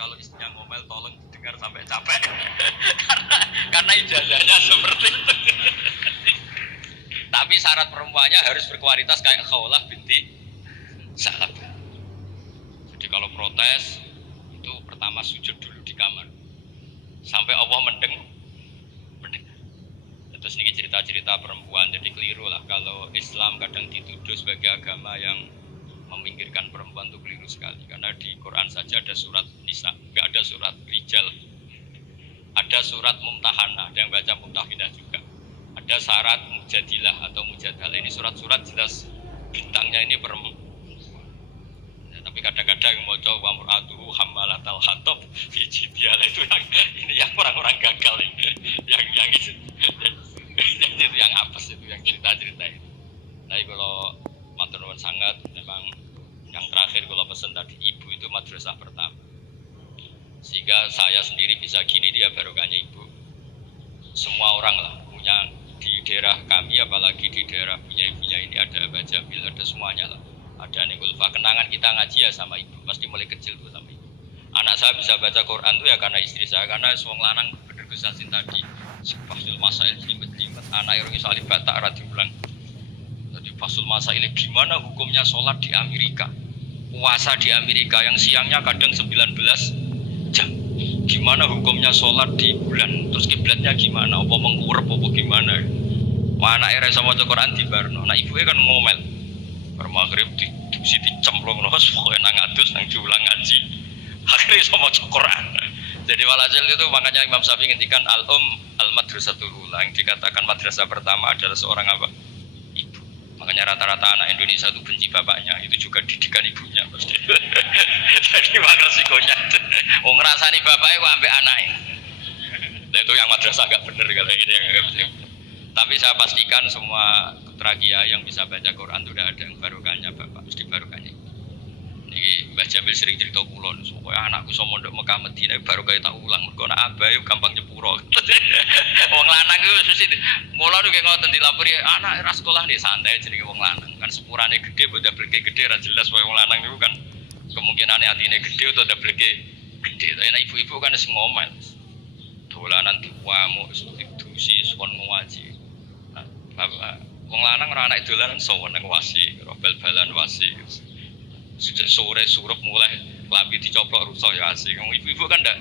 kalau istrinya ngomel tolong didengar sampai capek. karena ijazahnya seperti itu. Tapi syarat perempuannya harus berkualitas kayak Khawlah binti Sa'labah. Jadi kalau protes itu pertama sujud dulu di kamar sampai Allah mendengar. Terus ini cerita-cerita perempuan, jadi keliru lah kalau Islam kadang dituduh sebagai agama yang meminggirkan perempuan itu keliru sekali. Karena di Quran saja ada surat Nisa, nggak ada surat Rijal. Ada surat Mumtahanah, ada yang baca Mumtahinah juga. Ada syarat Mujadilah atau Mujadalah. Ini surat-surat jelas bintangnya ini perempuan. Tapi kadang-kadang yang mau coba muratuhu hammalatal hatab fi jidiyalah itu ini yang orang-orang gagal ini. Yang itu. Itu yang apes itu, yang cerita-cerita itu. Tapi kalau matur nuwun sangat, memang yang terakhir kalau pesan tadi ibu itu madrasah pertama. Sehingga saya sendiri bisa gini dia barokahnya ibu. Semua orang lah punya di daerah kami, apalagi di daerah punya ibunya ini ada Mbak Jamil, ada semuanya lah. Ada Nikulfa, kenangan kita ngaji ya sama ibu, pasti mulai kecil tuh sama ibu. Anak saya bisa baca Quran tuh ya karena istri saya, karena suang lanang bener Gus Yasin tadi. Fasul masail jelimet-jelimet anak yang salib batak radi ulang. Jadi fasul masail gimana hukumnya sholat di Amerika, puasa di Amerika yang siangnya kadang 19 jam. Gimana hukumnya sholat di bulan, terus kiblatnya gimana, apa mengkurep apa gimana. Wah anak era sama Quran di Barno, nah ibunya kan ngomel bermaghrib di sini cemplung terus pokoknya nang adus nang diulang ngaji akhirnya sama Quran. Jadi walhasil itu makanya Imam Syafi'i ngendikan al-madrasatul ula, yang dikatakan madrasah pertama adalah seorang apa? Ibu. Makanya rata-rata anak Indonesia itu benci bapaknya, itu juga didikan ibunya pasti. Jadi maka resikonya oh ngerasani bapaknya kok ambek anaknya. Nah, itu yang madrasah agak bener kalau ini yang agak bener. Tapi saya pastikan semua Trakia yang bisa baca Quran itu tidak ada yang barokahnya bapak, mesti barokahnya. Ini Mbah Jamil sering cerita kulon, supaya anakku so mondok Mekah Madinah baru kayak tak ulang, mergo nak abai gampang nyepuro. Wong lanang itu mesti mula tuh kayak ngoten dilapori anak ras sekolah nih santai jenenge wong lanang. Kan sepurane gede boda bleke gede ra jelas wae wong lanang itu kan kemungkinane atine gede atau dableke gede. Tapi nek ibu-ibu kan wis ngomel. Dolanan diwamuk didusi kon ngaji. Nah, bapak wong lanang ora anak dolanan sowan nang wasi, bal-balan wasi. Sejak sore surup mulai lambi dicoplok rusak ya asik. Ibu-ibu kan ndak.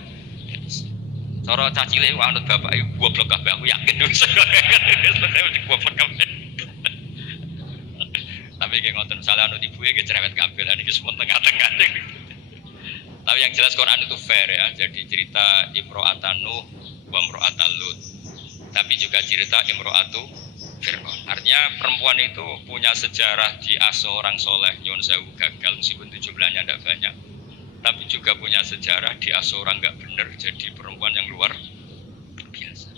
Cara cacile anut bapak ibu goblok kabeh aku yakin. Goblok kabeh. Tapi nggih ngoten salah anut ibuke nggih cerewet kabeh lan iki semua tengah-tengah. Tapi yang jelas Quran itu fair ya. Jadi cerita Imro'atan Nuh wa Imro'atan Lut. Tapi juga cerita Imro'atu Fir'aun. Artinya perempuan itu punya sejarah di asuh orang soleh nyun sewu gagal meskipun itu jumlahnya tidak banyak. Tapi juga punya sejarah di asuh orang nggak benar jadi perempuan yang luar biasa.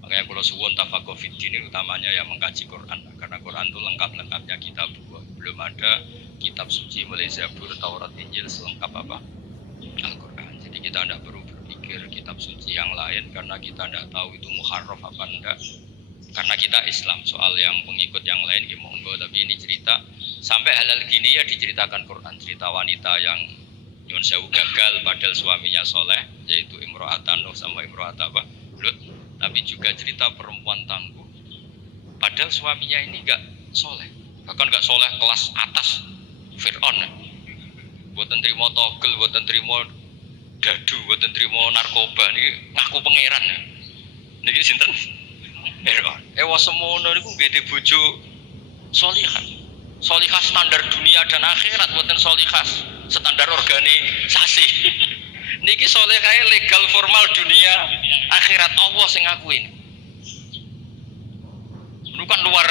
Makanya kalau suwun tafaqquh fid din utamanya yang mengkaji Quran karena Quran itu lengkap-lengkapnya kitab belum ada kitab suci mulai Zabur, Taurat, Injil selengkap apa Al-Quran. Jadi kita tidak perlu berpikir kitab suci yang lain karena kita tidak tahu itu muharraf apa enggak. Karena kita Islam, soal yang pengikut yang lain ya monggo, tapi ini cerita sampai halal gini ya diceritakan Quran, cerita wanita yang nyun sewu gagal padahal suaminya soleh, yaitu Imro'atan Nuh sama Imro'atan Lut. Tapi juga cerita perempuan tangguh padahal suaminya ini enggak soleh, bahkan enggak soleh kelas atas Fir'aun. Buatan terima togel, buatan terima dadu, buatan terima narkoba, ini ngaku pangeran. Niki sinten? Ewa semono niku beda bojo solihah. Solihah standar dunia dan akhirat, buatan solihah standar organisasi. Niki solihah legal formal dunia akhirat Allah sing ngakuin. Itu kan luar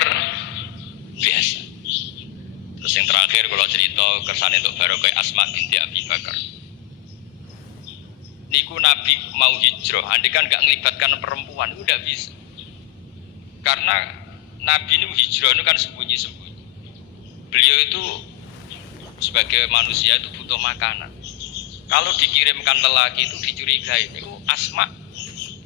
biasa. Terus yang terakhir kalau cerita kersane untuk barokah Asma binti Abi Bakar. Niku Nabi mau hijrah, andai kan nggak melibatkan perempuan itu udah bisa. Karena Nabi ini hijrah itu kan sembunyi-sembunyi. Beliau itu sebagai manusia itu butuh makanan. Kalau dikirimkan lelaki itu dicurigai. Itu Asma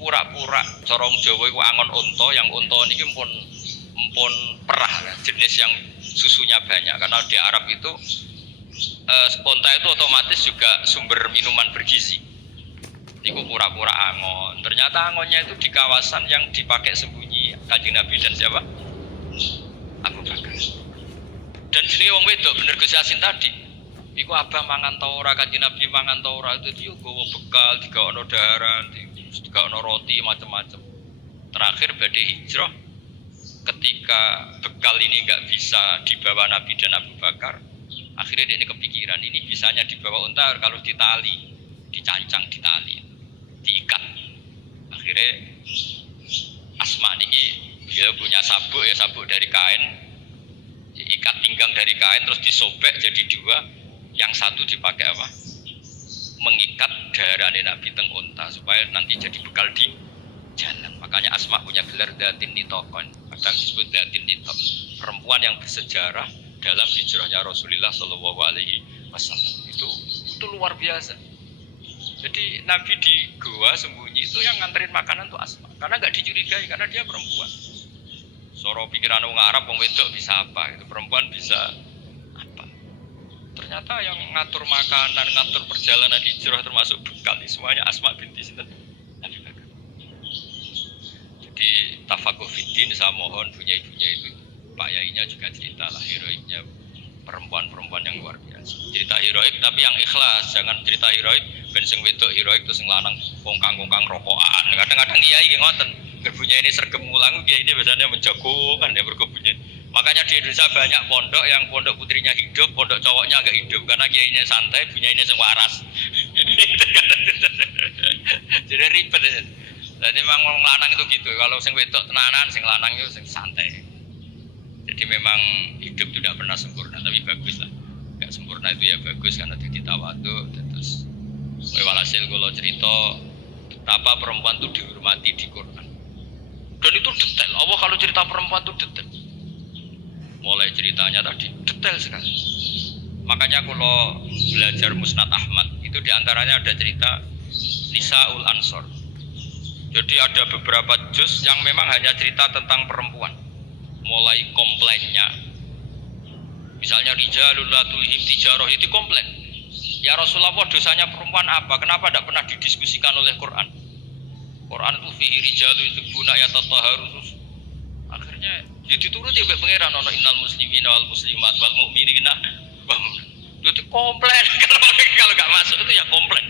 pura-pura corong Jawa itu angon unta, yang unta ini empun perah ya, jenis yang susunya banyak. Karena di Arab itu unta itu otomatis juga sumber minuman bergizi. Niku pura-pura angon. Ternyata angonnya itu di kawasan yang dipakai sembunyi Kanjeng Nabi dan siapa? Abu Bakar. Dan jenenge wong wedok bener Gus Yasin tadi. Iku abah mangan ta ora, Kanjeng Nabi mangan ta ora, itu yo nggawa bekal, digawono daharan, digawono roti macam-macam. Terakhir badhe hijrah. Ketika bekal ini nggak bisa dibawa Nabi dan Abu Bakar, akhirnya dia ini kepikiran ini bisanya dibawa unta kalau ditali, dicancang ditali, diikat. Akhirnya Asma ini dia punya sabuk ya, sabuk dari kain, ikat pinggang dari kain terus disobek jadi dua. Yang satu dipakai apa? Mengikat darahnya Nabi teng unta supaya nanti jadi bekal di jalan. Makanya Asma punya gelar Datin Nitokon, kadang disebut Datin Nitok, perempuan yang bersejarah dalam hijrahnya Rasulullah Shallallahu Alaihi Wasallam. Itu luar biasa. Jadi Nabi di gua sembunyi itu yang nganterin makanan tuh Asma, karena nggak dicurigai karena dia perempuan. Soro pikiran orang Arab, orang wedok bisa apa? Itu perempuan bisa apa? Ternyata yang ngatur makanan, ngatur perjalanan hijrah termasuk bekal semuanya Asma binti Sinten Nabi Bakar. Jadi tafakuh fiddin saya mohon punya-ibunya itu, Pak Yainya juga cerita lah heroiknya perempuan-perempuan yang luar biasa. Cerita heroik tapi yang ikhlas, jangan cerita heroik ben sing wedok heroik terus sing lanang kongkang-kongkang rokokan. Kadang-kadang kiai nggih ngoten. Gerbunya ini sergem mulang, kiai ini biasanya menjagokan ya berkebunnya. Makanya di Indonesia banyak pondok yang pondok putrinya hidup, pondok cowoknya agak hidup karena kiainya santai, punya ini sing waras. Jadi ribet. Jadi memang wong lanang itu gitu. Kalau sing wedok tenanan, sing lanang itu sing santai. Jadi memang hidup itu tidak pernah sempurna, tapi bagus lah. Gak sempurna itu ya bagus karena jadi tawadu. Terus, walhasil kalau cerita betapa perempuan itu dihormati di Quran. Dan itu detail. Allah kalau cerita perempuan itu detail. Mulai ceritanya tadi detail sekali. Makanya kalau belajar Musnad Ahmad itu diantaranya ada cerita Nisaul Ansor. Jadi ada beberapa juz yang memang hanya cerita tentang perempuan. Mulai komplainnya, misalnya rijalul la tulhim tijarah, itu komplain. Ya Rasulullah, dosanya perempuan apa? Kenapa tidak pernah didiskusikan oleh Quran? Quran itu fihi rijalu yuhibbuna yatatahharu. Akhirnya ya dituruti oleh pangeran ono innal muslimina wal muslimat wal mu'minina. Itu komplain. Kalau nggak masuk itu ya komplain.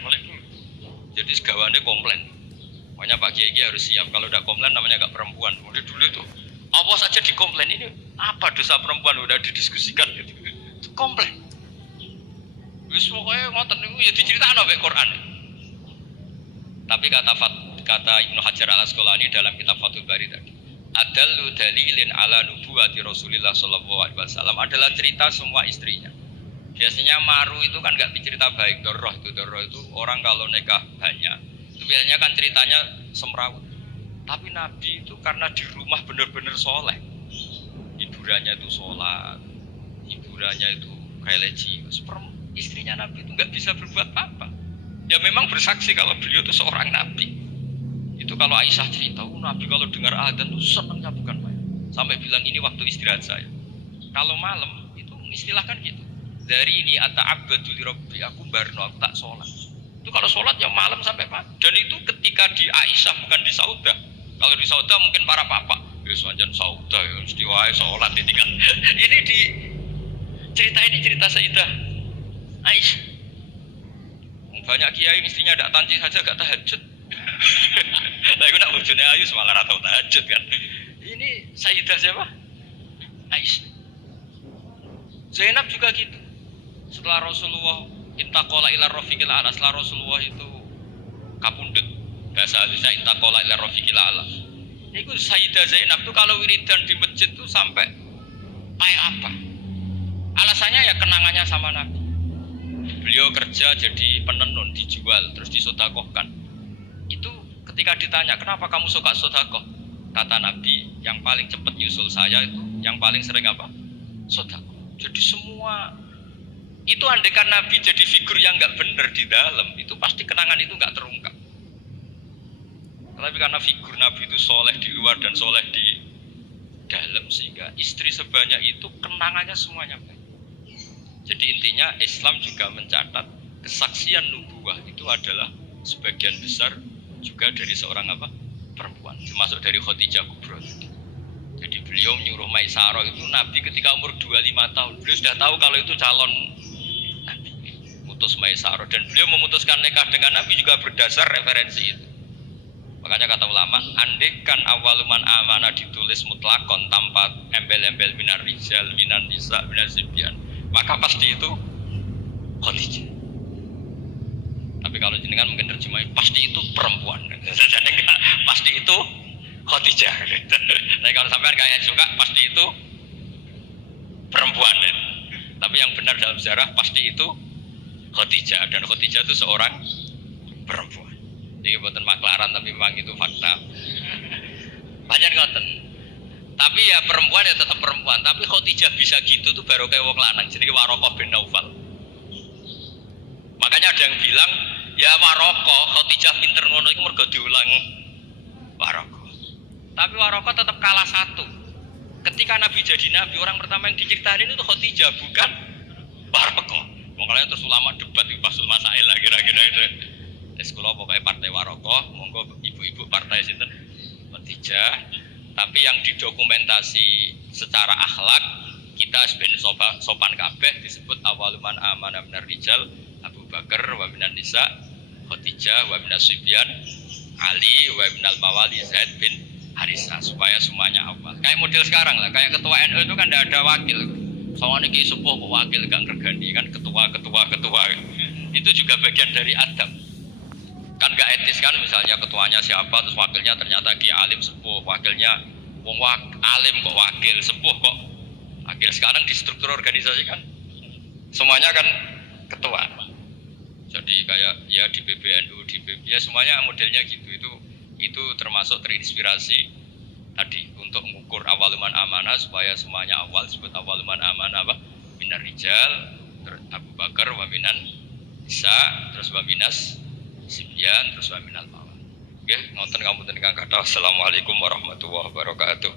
Jadi segawannya komplain. Makanya Pak Kiai harus siap. Kalau udah komplain namanya nggak perempuan. Mulai dulu itu apa saja dikomplain, ini apa dosa perempuan udah didiskusikan gitu. Komplain. Wis pokoke ngoten niku ya diceritakno mek Quran. Tapi kata Ibnu Hajar Al-Asqalani dalam kitab Fathul Bari tadi, adallu dalilin ala nubuwati Rasulillah sallallahu alaihi wasallam adalah cerita semua istrinya. Biasanya maru itu kan enggak cerita baik, Dorroh itu orang kalau nikah banyak. Itu biasanya kan ceritanya semrawut. Tapi Nabi itu karena di rumah benar-benar soleh, hiburannya itu sholat, hiburannya itu religius. Istrinya Nabi itu nggak bisa berbuat apa-apa. Ya memang bersaksi kalau beliau itu seorang Nabi. Itu kalau Aisyah cerita, Nabi kalau dengar adzan itu senangnya bukan main. Sampai bilang ini waktu istirahat saya. Kalau malam itu istilahkan gitu. Dari ini ata'abbadu li rabbi, aku barno, aku tak sholat. Itu kalau sholat ya malam sampai pagi. Dan itu ketika di Aisyah bukan di Saudah. Kalau di Saudah mungkin para papa, ya sanjan Saudah, ya mesti wae sholat ditinggal. Ini di cerita Sayyidah Aisyah. Banyak kiai istrinya tidak tanci saja gak tahajud. Lah iku nak bojone ayu semangat atau tahajud kan. Ini Sayyidah siapa? Aisyah. Zainab juga gitu. Setelah Rasulullah intaqala ila rafiqil a'la, setelah Rasulullah itu kapundhut, bahasa halusnya intaqala ila rafiqil a'la. Niku Sayyidah Zainab tuh kalau wiridan di masjid tuh sampai kayak apa? Alasannya ya kenangannya sama Nabi. Beliau kerja jadi penenun, dijual terus disodakohkan. Itu ketika ditanya kenapa kamu suka sodakoh, kata Nabi yang paling cepat nyusul saya itu yang paling sering apa? Sodakoh. Jadi semua itu andekan Nabi jadi figur yang nggak benar di dalam, itu pasti kenangan itu nggak terungkap. Tapi karena figur Nabi itu soleh di luar dan soleh di dalam, sehingga istri sebanyak itu kenangannya semuanya baik. Jadi intinya Islam juga mencatat kesaksian nubuwah itu adalah sebagian besar juga dari seorang apa? Perempuan, termasuk dari Khadijah Kubra. Jadi beliau menyuruh Maisarah itu Nabi ketika umur 25 tahun. Beliau sudah tahu kalau itu calon Nabi. Mutus Maisarah, dan beliau memutuskan nikah dengan Nabi juga berdasar referensi itu. Makanya kata ulama, andekan awaluman amanah ditulis mutlakon tanpa embel-embel minar rijal, minan nisa, minar sibyan, maka pasti itu Khadijah. Tapi kalau jenengan mungkin terjemahin pasti itu perempuan. Pasti itu Khadijah. Tapi kalau sampean kayak suka pasti itu perempuan. Tapi yang benar dalam sejarah pasti itu Khadijah, dan Khadijah itu seorang perempuan. Jadi buatan maklaran, tapi memang itu fakta. Banyak ngoten. Tapi ya perempuan ya tetap perempuan. Tapi Khadijah bisa gitu tuh baru kayak wong lanang. Jadi Warokoh bin Naufal. Makanya ada yang bilang ya Warokoh Khadijah pinter ngono itu mergo diulang Warokoh. Tapi Warokoh tetap kalah satu. Ketika Nabi jadi Nabi, orang pertama yang diceritain itu Khadijah, bukan Warokoh. Makanya terus ulama debat di Fasul Masail lah kira-kira itu. Sekolah pokoknya partai Warokoh, monggo ibu-ibu partai sinten Khadijah. Tapi yang didokumentasi secara akhlak kita sebenarnya sopan kabeh disebut awaluman amanah minar rijal Abu Bakar, wa minan nisa Khadijah, wa minas sibyan Ali, wa minal mawali Zaid bin Harisah, supaya semuanya awal. Kayak model sekarang lah, kayak ketua NU itu kan tidak ada wakil. Soalnya ki sepuh wakil gak ngergani kan ketua. Itu juga bagian dari adab. Kan gak etis kan, misalnya ketuanya siapa terus wakilnya ternyata dia alim sepuh, wakilnya wong alim kok wakil sepuh kok. Akhirnya sekarang di struktur organisasi kan semuanya kan ketua. Jadi kayak ya di PBNU, di PP, ya semuanya modelnya gitu. Itu termasuk terinspirasi tadi untuk mengukur awaluman amanah supaya semuanya awal, disebut awaluman amanah apa? Minar rijal, terus Abu Bakar wa minan nisa, terus wa minas sibyan, terus wa minal mawal. Nggih, ngoten ngapunten Kang Kathah. Assalamualaikum warahmatullahi wabarakatuh.